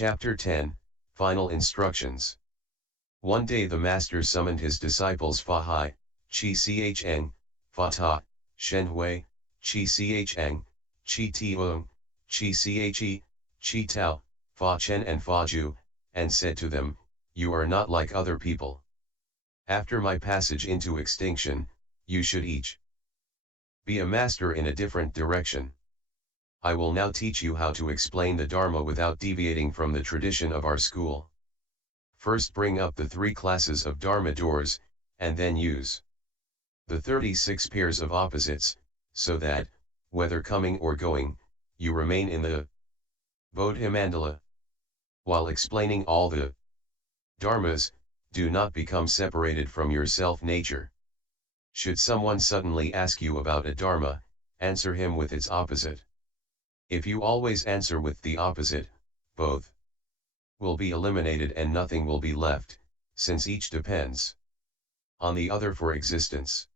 Chapter 10, Final Instructions. One day the master summoned his disciples Fa Hai, Chi Cheng, Fa Ta, Shen Hui, Chi Cheng, Chi Tiong, Chi Che, Chi Tao, Fa Chen and Fa Ju, and said to them, "You are not like other people. After my passage into extinction, you should each be a master in a different direction. I will now teach you how to explain the Dharma without deviating from the tradition of our school. First bring up the 3 classes of Dharma doors, and then use the 36 pairs of opposites, so that, whether coming or going, you remain in the Bodhimandala. While explaining all the Dharmas, do not become separated from your self-nature. Should someone suddenly ask you about a Dharma, answer him with its opposite. If you always answer with the opposite, both will be eliminated and nothing will be left, since each depends on the other for existence.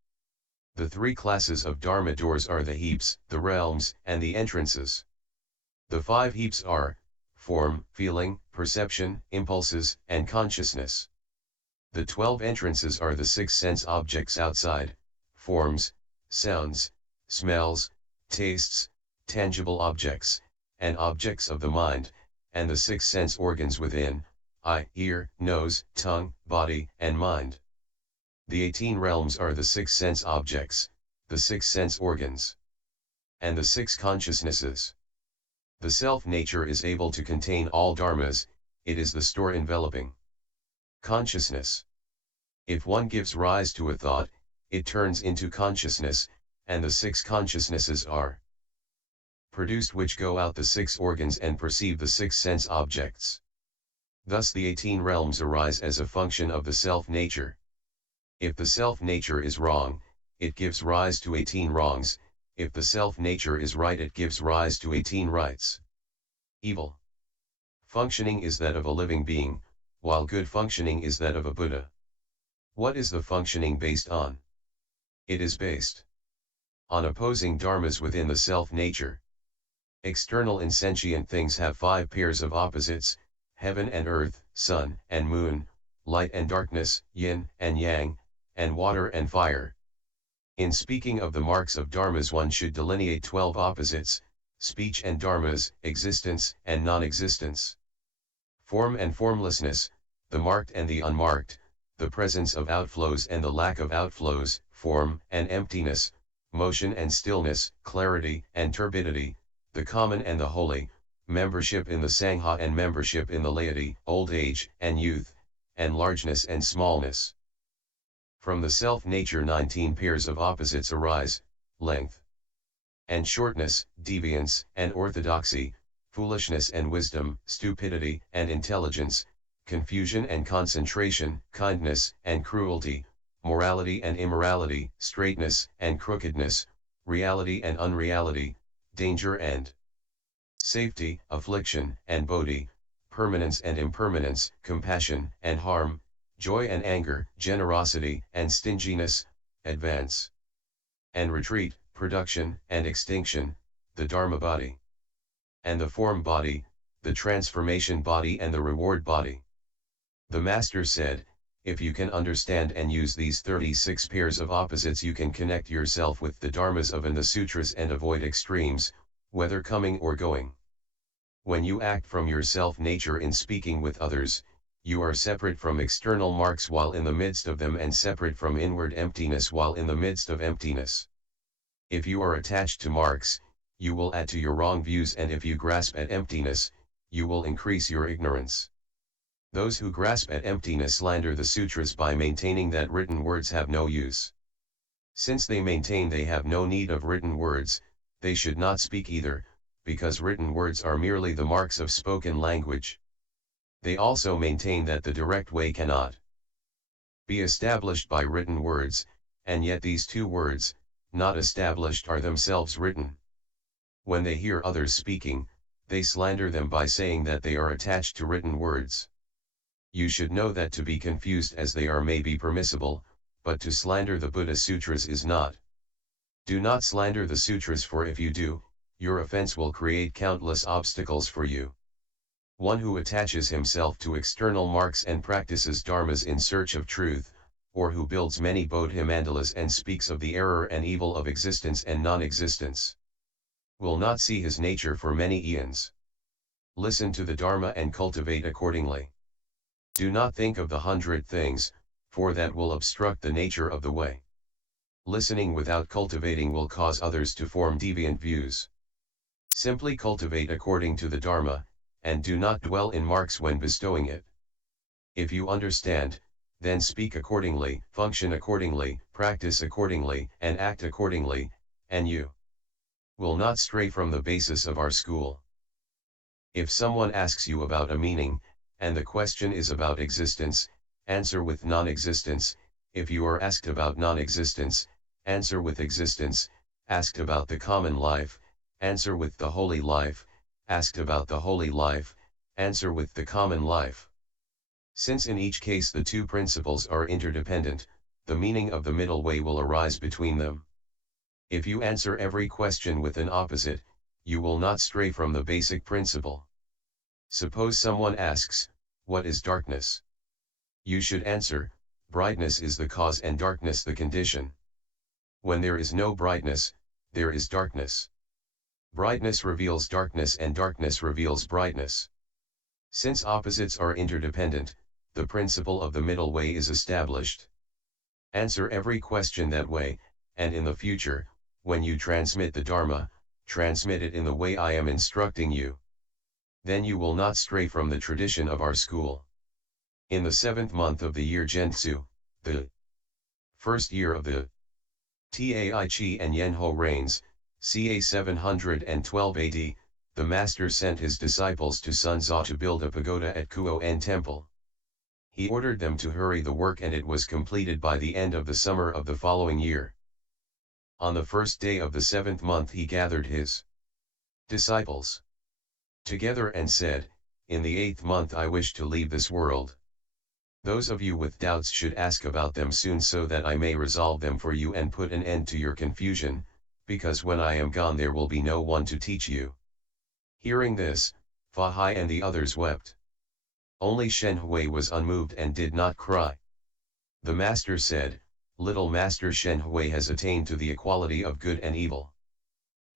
The 3 classes of Dharma doors are the heaps, the realms, and the entrances. The 5 heaps are form, feeling, perception, impulses, and consciousness. The 12 entrances are the 6 sense objects outside, forms, sounds, smells, tastes, tangible objects, and objects of the mind, and the 6 sense organs within, eye, ear, nose, tongue, body, and mind. The 18 realms are the 6 sense objects, the 6 sense organs, and the 6 consciousnesses. The self-nature is able to contain all dharmas, it is the store enveloping consciousness. If one gives rise to a thought, it turns into consciousness, and the 6 consciousnesses are produced which go out the 6 organs and perceive the 6 sense objects. Thus the 18 realms arise as a function of the self-nature. If the self-nature is wrong, it gives rise to 18 wrongs, if the self-nature is right it gives rise to 18 rights. Evil functioning is that of a living being, while good functioning is that of a Buddha. What is the functioning based on? It is based on opposing dharmas within the self-nature. External insentient things have 5 pairs of opposites, heaven and earth, sun and moon, light and darkness, yin and yang, and water and fire. In speaking of the marks of dharmas one should delineate 12 opposites, speech and dharmas, existence and non-existence. Form and formlessness, the marked and the unmarked, the presence of outflows and the lack of outflows, form and emptiness, motion and stillness, clarity and turbidity, the common and the holy, membership in the Sangha and membership in the laity, old age and youth, and largeness and smallness. From the self-nature 19 pairs of opposites arise, length and shortness, deviance and orthodoxy, foolishness and wisdom, stupidity and intelligence, confusion and concentration, kindness and cruelty, morality and immorality, straightness and crookedness, reality and unreality, danger and safety, affliction and bodhi, permanence and impermanence, compassion and harm, joy and anger, generosity and stinginess, advance and retreat, production and extinction, the Dharma body, and the form body, the transformation body and the reward body. The Master said, if you can understand and use these 36 pairs of opposites you can connect yourself with the dharmas of in the sutras and avoid extremes, whether coming or going. When you act from your self-nature in speaking with others, you are separate from external marks while in the midst of them and separate from inward emptiness while in the midst of emptiness. If you are attached to marks, you will add to your wrong views, and if you grasp at emptiness, you will increase your ignorance. Those who grasp at emptiness slander the sutras by maintaining that written words have no use. Since they maintain they have no need of written words, they should not speak either, because written words are merely the marks of spoken language. They also maintain that the direct way cannot be established by written words, and yet these 2 words, not established, are themselves written. When they hear others speaking, they slander them by saying that they are attached to written words. You should know that to be confused as they are may be permissible, but to slander the Buddha Sutras is not. Do not slander the sutras, for if you do, your offense will create countless obstacles for you. One who attaches himself to external marks and practices dharmas in search of truth, or who builds many bodhi mandalas and speaks of the error and evil of existence and non-existence, will not see his nature for many eons. Listen to the Dharma and cultivate accordingly. Do not think of the 100 things, for that will obstruct the nature of the way. Listening without cultivating will cause others to form deviant views. Simply cultivate according to the Dharma, and do not dwell in marks when bestowing it. If you understand, then speak accordingly, function accordingly, practice accordingly, and act accordingly, and you will not stray from the basis of our school. If someone asks you about a meaning, and the question is about existence, answer with non-existence. If you are asked about non-existence, answer with existence. Asked about the common life, answer with the holy life. Asked about the holy life, answer with the common life. Since in each case the two principles are interdependent, the meaning of the middle way will arise between them. If you answer every question with an opposite, you will not stray from the basic principle. Suppose someone asks, "What is darkness?" You should answer, "Brightness is the cause and darkness the condition." When there is no brightness, there is darkness. Brightness reveals darkness and darkness reveals brightness. Since opposites are interdependent, the principle of the middle way is established. Answer every question that way, and in the future, when you transmit the Dharma, transmit it in the way I am instructing you. Then you will not stray from the tradition of our school. In the 7th month of the year Gentsu, the first year of the Tai and Yenho reigns, ca 712 AD, the master sent his disciples to Sunza to build a pagoda at Kuo-en temple. He ordered them to hurry the work and it was completed by the end of the summer of the following year. On the first day of the 7th month he gathered his disciples together and said, "In the 8th month I wish to leave this world. Those of you with doubts should ask about them soon so that I may resolve them for you and put an end to your confusion, because when I am gone there will be no one to teach you." Hearing this, Fa Hai and the others wept. Only Shen Hui was unmoved and did not cry. The master said, "Little master Shen Hui has attained to the equality of good and evil.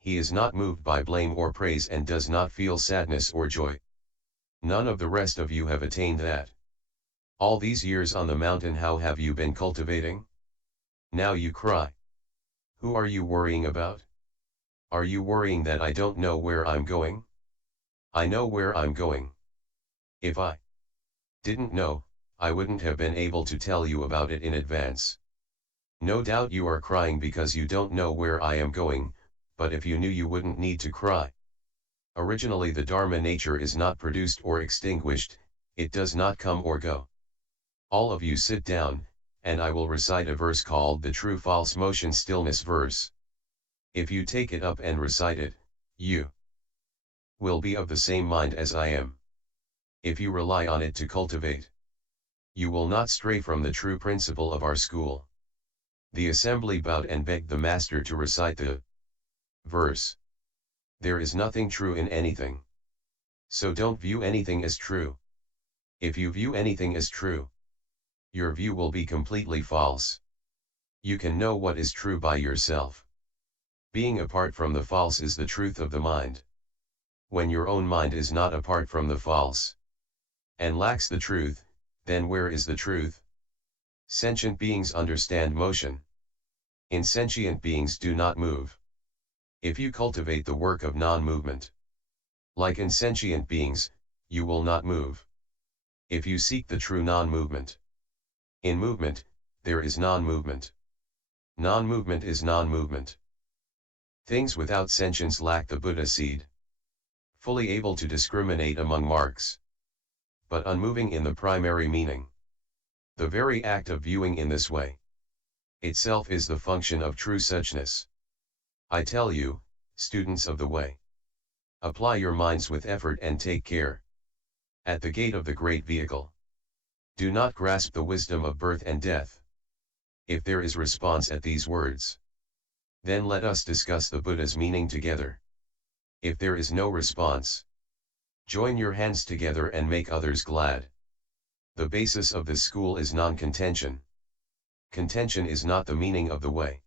He is not moved by blame or praise and does not feel sadness or joy. None of the rest of you have attained that. All these years on the mountain how have you been cultivating? Now you cry. Who are you worrying about? Are you worrying that I don't know where I'm going? I know where I'm going. If I didn't know, I wouldn't have been able to tell you about it in advance. No doubt you are crying because you don't know where I am going, but if you knew you wouldn't need to cry. Originally the Dharma nature is not produced or extinguished, it does not come or go. All of you sit down, and I will recite a verse called the True False Motion Stillness verse. If you take it up and recite it, you will be of the same mind as I am. If you rely on it to cultivate, you will not stray from the true principle of our school. The assembly bowed and begged the master to recite the verse. There is nothing true in anything. So don't view anything as true. If you view anything as true, your view will be completely false. You can know what is true by yourself. Being apart from the false is the truth of the mind. When your own mind is not apart from the false, and lacks the truth, then where is the truth? Sentient beings understand motion. Insentient beings do not move. If you cultivate the work of non-movement, like insentient beings, you will not move. If you seek the true non-movement, in movement, there is non-movement. Non-movement is non-movement. Things without sentience lack the Buddha seed. Fully able to discriminate among marks, but unmoving in the primary meaning. The very act of viewing in this way itself is the function of true suchness. I tell you, students of the way, apply your minds with effort and take care. At the gate of the great vehicle, do not grasp the wisdom of birth and death. If there is response at these words, then let us discuss the Buddha's meaning together. If there is no response, Join your hands together and make others glad. The basis of this school is non-contention. Contention is not the meaning of the way.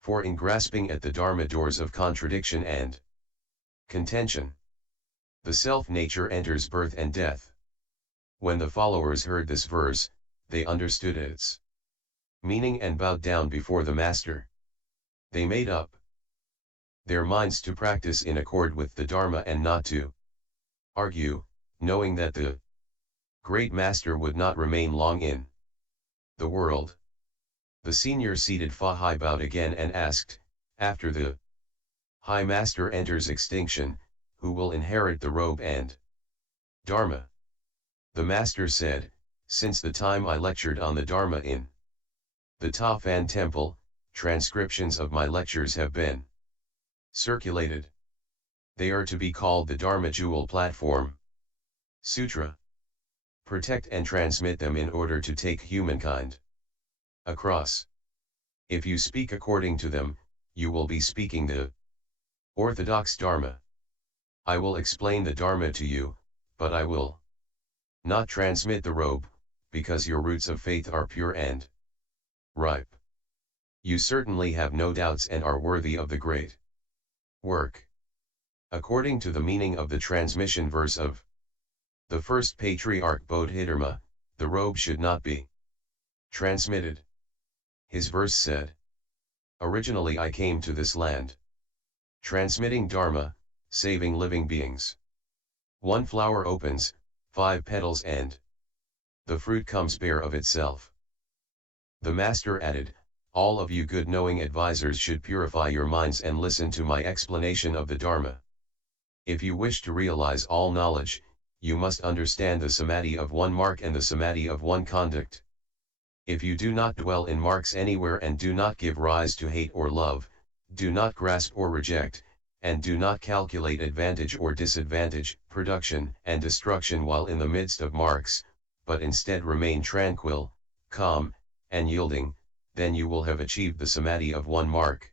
For in grasping at the Dharma doors of contradiction and contention, the self-nature enters birth and death. When the followers heard this verse, they understood its meaning and bowed down before the Master. They made up their minds to practice in accord with the Dharma and not to argue, knowing that the great Master would not remain long in the world. The senior seated Fahai bowed again and asked, after the High Master enters extinction, who will inherit the robe and Dharma? The Master said, since the time I lectured on the Dharma in the Ta Fan temple, transcriptions of my lectures have been circulated. They are to be called the Dharma Jewel Platform Sutra. Protect and transmit them in order to take humankind across. If you speak according to them, you will be speaking the orthodox Dharma. I will explain the Dharma to you, but I will not transmit the robe, because your roots of faith are pure and ripe. You certainly have no doubts and are worthy of the great work. According to the meaning of the transmission verse of the first Patriarch Bodhidharma, the robe should not be transmitted. His verse said, originally I came to this land, transmitting Dharma, saving living beings. One flower opens, 5 petals and the fruit comes bare of itself. The Master added, all of you good knowing advisors should purify your minds and listen to my explanation of the Dharma. If you wish to realize all knowledge, you must understand the samadhi of one mark and the samadhi of one conduct. If you do not dwell in marks anywhere and do not give rise to hate or love, do not grasp or reject, and do not calculate advantage or disadvantage, production and destruction while in the midst of marks, but instead remain tranquil, calm, and yielding, then you will have achieved the samadhi of one mark.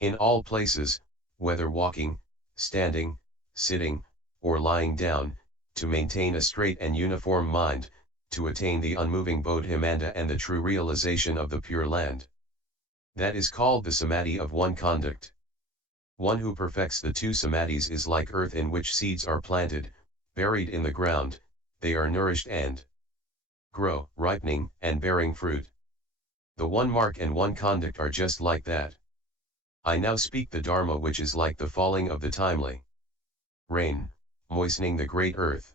In all places, whether walking, standing, sitting, or lying down, to maintain a straight and uniform mind, to attain the unmoving Bodhimanda and the true realization of the Pure Land. That is called the samadhi of one conduct. One who perfects the 2 samadhis is like earth in which seeds are planted, buried in the ground, they are nourished and grow, ripening and bearing fruit. The one mark and one conduct are just like that. I now speak the Dharma, which is like the falling of the timely rain, moistening the great earth.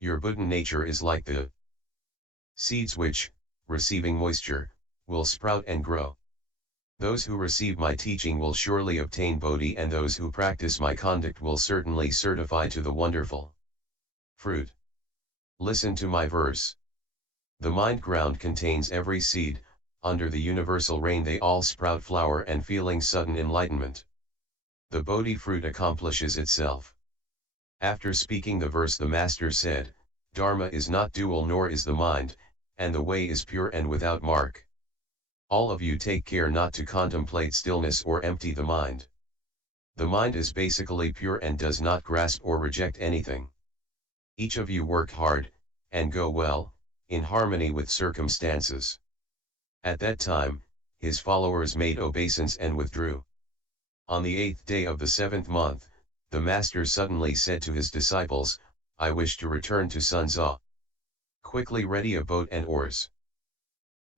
Your Buddha nature is like the seeds which, receiving moisture, will sprout and grow. Those who receive my teaching will surely obtain Bodhi, and those who practice my conduct will certainly certify to the wonderful fruit. Listen to my verse. The mind ground contains every seed, under the universal rain they all sprout flower and feeling sudden enlightenment. The Bodhi fruit accomplishes itself. After speaking the verse, the Master said, Dharma is not dual nor is the mind, and the way is pure and without mark. All of you take care not to contemplate stillness or empty the mind. The mind is basically pure and does not grasp or reject anything. Each of you work hard, and go well, in harmony with circumstances. At that time, his followers made obeisance and withdrew. On the 8th day of the 7th month, the Master suddenly said to his disciples, I wish to return to Sunza. Quickly ready a boat and oars.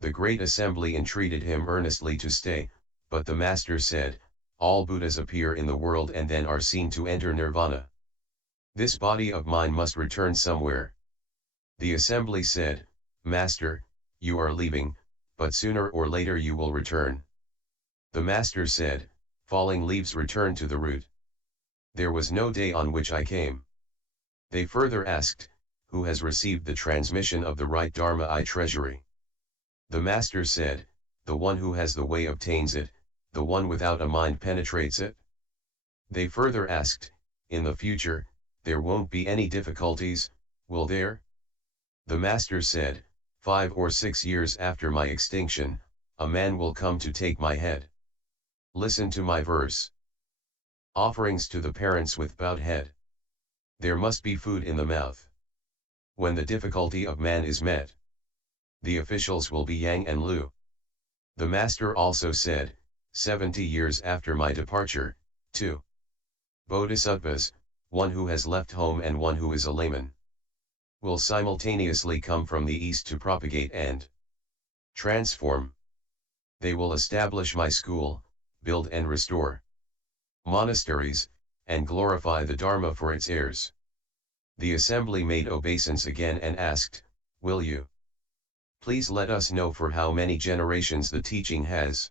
The great assembly entreated him earnestly to stay, but the Master said, all Buddhas appear in the world and then are seen to enter nirvana. This body of mine must return somewhere. The assembly said, Master, you are leaving, but sooner or later you will return. The Master said, falling leaves return to the root. There was no day on which I came. They further asked, who has received the transmission of the right Dharma I treasury? The Master said, the one who has the way obtains it, the one without a mind penetrates it. They further asked, in the future, there won't be any difficulties, will there? The Master said, 5 or 6 years after my extinction, a man will come to take my head. Listen to my verse. Offerings to the parents with bowed head. There must be food in the mouth. When the difficulty of man is met, the officials will be Yang and Lu. The master also said, 70 years after my departure, 2 Bodhisattvas, one who has left home and one who is a layman, will simultaneously come from the east to propagate and transform. They will establish my school, build and restore monasteries, and glorify the Dharma for its heirs. The assembly made obeisance again and asked, will you please let us know for how many generations the teaching has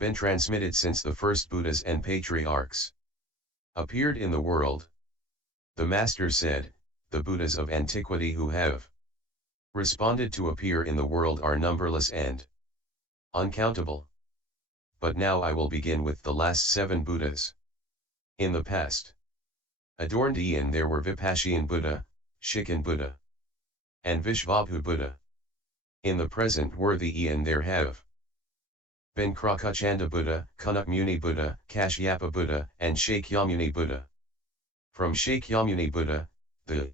been transmitted since the first Buddhas and Patriarchs appeared in the world? The Master said, the Buddhas of antiquity who have responded to appear in the world are numberless and uncountable. But now I will begin with the last 7 Buddhas. In the past adorned eon there were Vipassana Buddha, Shikan Buddha, and Vishvabhu Buddha. In the present worthy eon there have been Krakachanda Buddha, Kanakmuni Buddha, Kashyapa Buddha, and Shakyamuni Buddha. From Shakyamuni Buddha, the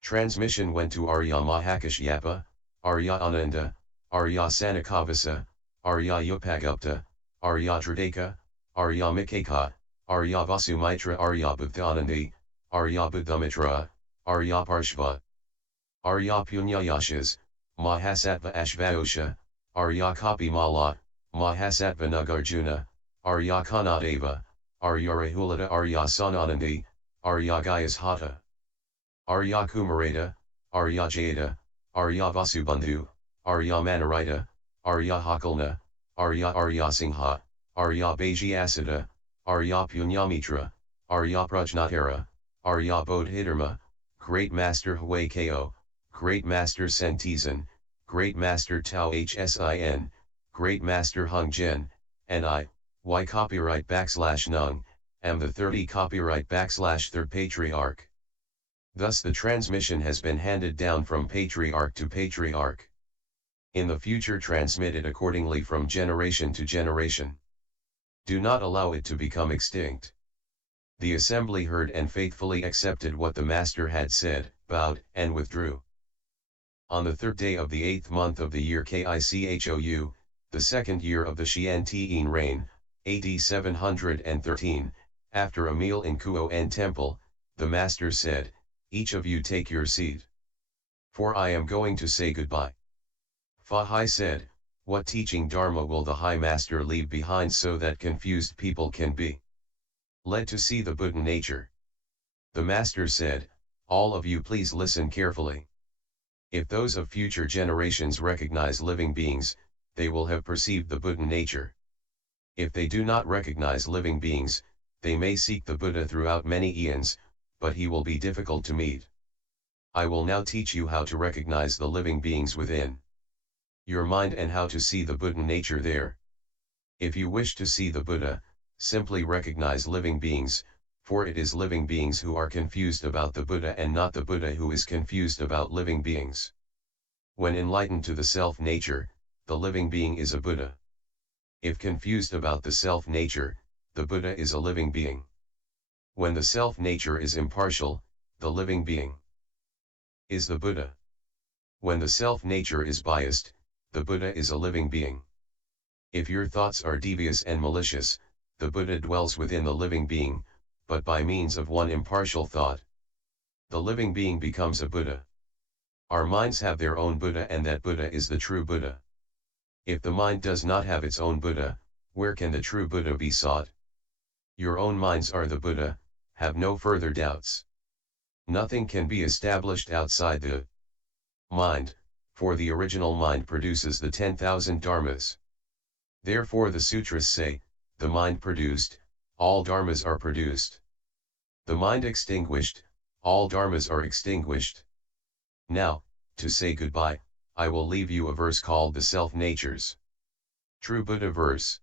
transmission went to Arya Mahakashyapa, Arya Ananda, Arya Sanakavasa, Arya Upagupta, Arya Tridaka, Arya Mikeka, Arya Vasumitra, Arya Buddhanandi, Arya Buddhamitra, Arya Parshva, Arya Punyayashas, Mahasattva Ashvayosha, Arya Kapimala, Mahasattva Nagarjuna, Arya Kanadeva, Arya Rahulata, Arya Sananandi, Arya Gayashata, Arya Kumareta, Arya Jada, Arya Vasubandhu, Arya Manarita, Arya Hakalna, Arya Singha, Arya Bhajiasada, Arya Punyamitra, Arya Prajnatara, Arya Bodhidharma, Great Master Huayko, Great Master Sentizan, Great Master Tao Hsin, Great Master Hung Jen, and I, Y copyright /Nung, am the 30 copyright /3rd Patriarch. Thus the transmission has been handed down from Patriarch to Patriarch. In the future transmitted accordingly from generation to generation. Do not allow it to become extinct. The assembly heard and faithfully accepted what the Master had said, bowed, and withdrew. On the 3rd day of the 8th month of the year Kichou, the 2nd year of the Xian Tian reign, AD 713, after a meal in Kuo-en temple, the Master said, each of you take your seat. For I am going to say goodbye. Fa Hai said, what teaching Dharma will the High Master leave behind so that confused people can be led to see the Buddha nature? The Master said, all of you please listen carefully. If those of future generations recognize living beings, they will have perceived the Buddha nature. If they do not recognize living beings, they may seek the Buddha throughout many eons, but he will be difficult to meet. I will now teach you how to recognize the living beings within your mind and how to see the Buddha nature there. If you wish to see the Buddha, simply recognize living beings, for it is living beings who are confused about the Buddha and not the Buddha who is confused about living beings. When enlightened to the self-nature, the living being is a Buddha. If confused about the self-nature, the Buddha is a living being. When the self-nature is impartial, the living being is the Buddha. When the self-nature is biased, the Buddha is a living being. If your thoughts are devious and malicious, the Buddha dwells within the living being, but by means of one impartial thought, the living being becomes a Buddha. Our minds have their own Buddha and that Buddha is the true Buddha. If the mind does not have its own Buddha, where can the true Buddha be sought? Your own minds are the Buddha, have no further doubts. Nothing can be established outside the mind, for the original mind produces the 10,000 dharmas. Therefore the sutras say, the mind produced, all dharmas are produced. The mind extinguished, all dharmas are extinguished. Now, to say goodbye, I will leave you a verse called the Self-Natures True Buddha verse.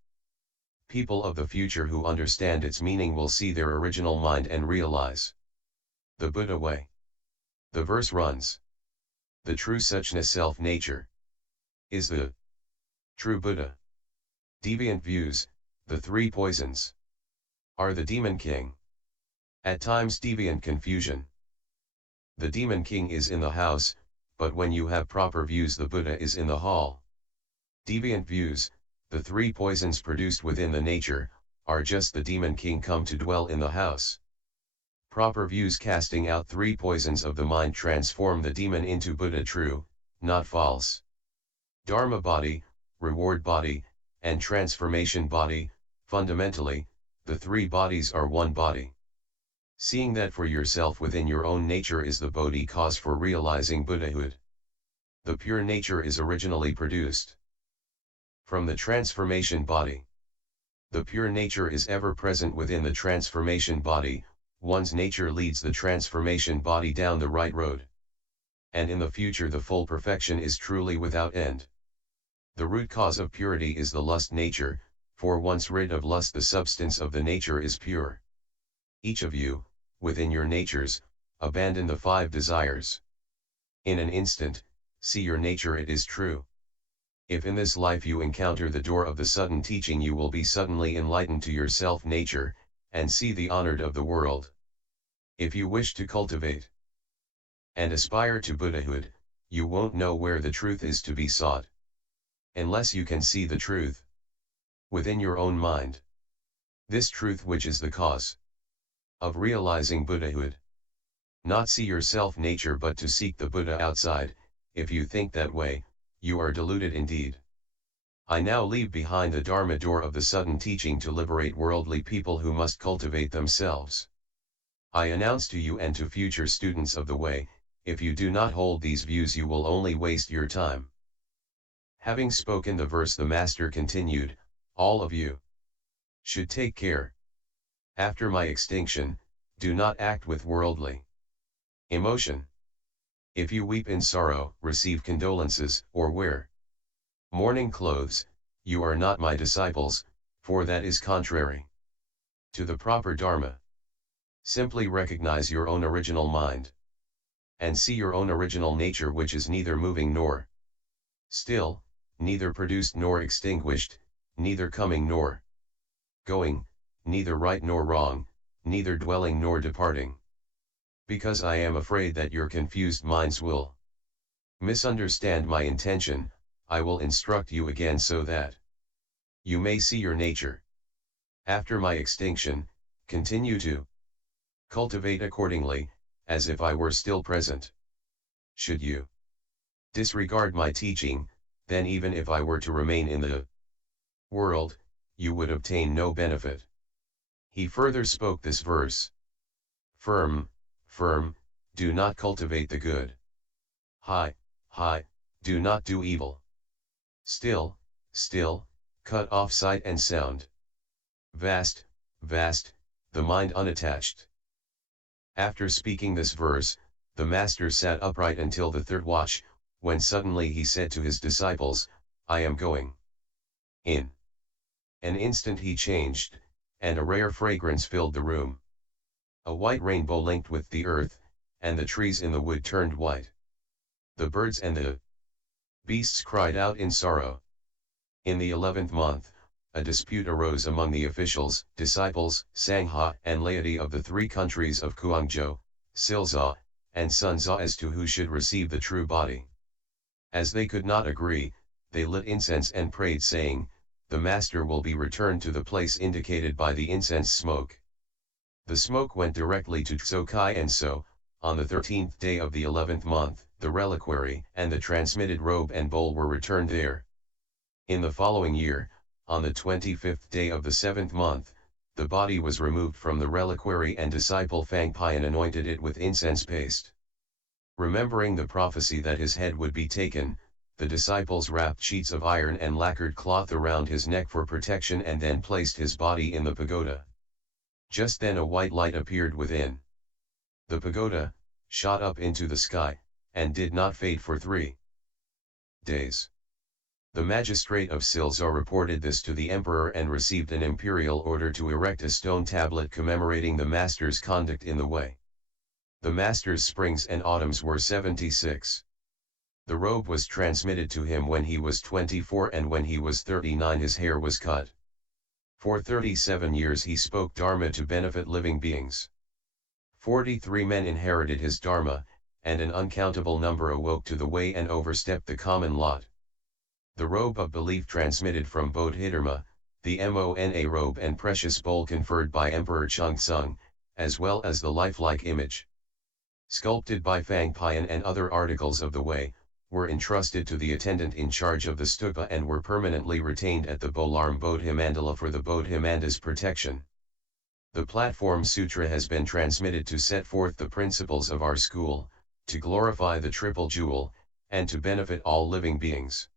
People of the future who understand its meaning will see their original mind and realize the Buddha way. The verse runs. The true suchness self-nature is the true Buddha. Deviant views, the 3 poisons, are the demon king. At times deviant confusion. The demon king is in the house, but when you have proper views the Buddha is in the hall. Deviant views, the three poisons produced within the nature, are just the demon king come to dwell in the house. Proper views casting out three poisons of the mind transform the demon into Buddha, true, not false. Dharma body, reward body, and transformation body, fundamentally, the three bodies are one body. Seeing that for yourself within your own nature is the Bodhi cause for realizing Buddhahood. The pure nature is originally produced from the transformation body. The pure nature is ever present within the transformation body, one's nature leads the transformation body down the right road. And in the future the full perfection is truly without end. The root cause of purity is the lust nature, for once rid of lust the substance of the nature is pure. Each of you, within your natures, abandon the five desires. In an instant, see your nature, it is true. If in this life you encounter the door of the sudden teaching you will be suddenly enlightened to your self-nature, and see the honored of the world. If you wish to cultivate and aspire to Buddhahood, you won't know where the truth is to be sought, unless you can see the truth within your own mind. This truth which is the cause of realizing Buddhahood. Not see your self-nature but to seek the Buddha outside. If you think that way, you are deluded indeed. I now leave behind the Dharma door of the sudden teaching to liberate worldly people who must cultivate themselves. I announce to you and to future students of the way, if you do not hold these views you will only waste your time. Having spoken the verse the Master continued, all of you should take care. After my extinction, do not act with worldly emotion. If you weep in sorrow, receive condolences, or wear mourning clothes, you are not my disciples, for that is contrary to the proper Dharma. Simply recognize your own original mind, and see your own original nature which is neither moving nor still, neither produced nor extinguished, neither coming nor going, neither right nor wrong, neither dwelling nor departing. Because I am afraid that your confused minds will misunderstand my intention, I will instruct you again so that you may see your nature. After my extinction, continue to cultivate accordingly, as if I were still present. Should you disregard my teaching, then even if I were to remain in the world, you would obtain no benefit. He further spoke this verse. Firm, do not cultivate the good. High, do not do evil. Still, cut off sight and sound. Vast, the mind unattached. After speaking this verse, the Master sat upright until the third watch, when suddenly he said to his disciples, I am going. In an instant he changed, and a rare fragrance filled the room. A white rainbow linked with the earth, and the trees in the wood turned white. The birds and the beasts cried out in sorrow. In the 11th month, a dispute arose among the officials, disciples, Sangha, and laity of the three countries of Guangzhou, Silza, and Sunza as to who should receive the true body. As they could not agree, they lit incense and prayed saying, the Master will be returned to the place indicated by the incense smoke. The smoke went directly to Tsokai, and so, on the 13th day of the 11th month, the reliquary and the transmitted robe and bowl were returned there. In the following year, on the 25th day of the 7th month, the body was removed from the reliquary and disciple Fang Pian anointed it with incense paste. Remembering the prophecy that his head would be taken, the disciples wrapped sheets of iron and lacquered cloth around his neck for protection and then placed his body in the pagoda. Just then a white light appeared within the pagoda, shot up into the sky, and did not fade for 3 days. The magistrate of Silza reported this to the emperor and received an imperial order to erect a stone tablet commemorating the Master's conduct in the way. The Master's springs and autumns were 76. The robe was transmitted to him when he was 24, and when he was 39 his hair was cut. For 37 years he spoke Dharma to benefit living beings. 43 men inherited his Dharma, and an uncountable number awoke to the way and overstepped the common lot. The robe of belief transmitted from Bodhidharma, the Mona robe and precious bowl conferred by Emperor Chungtsung, as well as the lifelike image sculpted by Fang Pian and other articles of the way, were entrusted to the attendant in charge of the stupa and were permanently retained at the Bolarm Bodhimandala for the Bodhimanda's protection. The Platform Sutra has been transmitted to set forth the principles of our school, to glorify the Triple Jewel, and to benefit all living beings.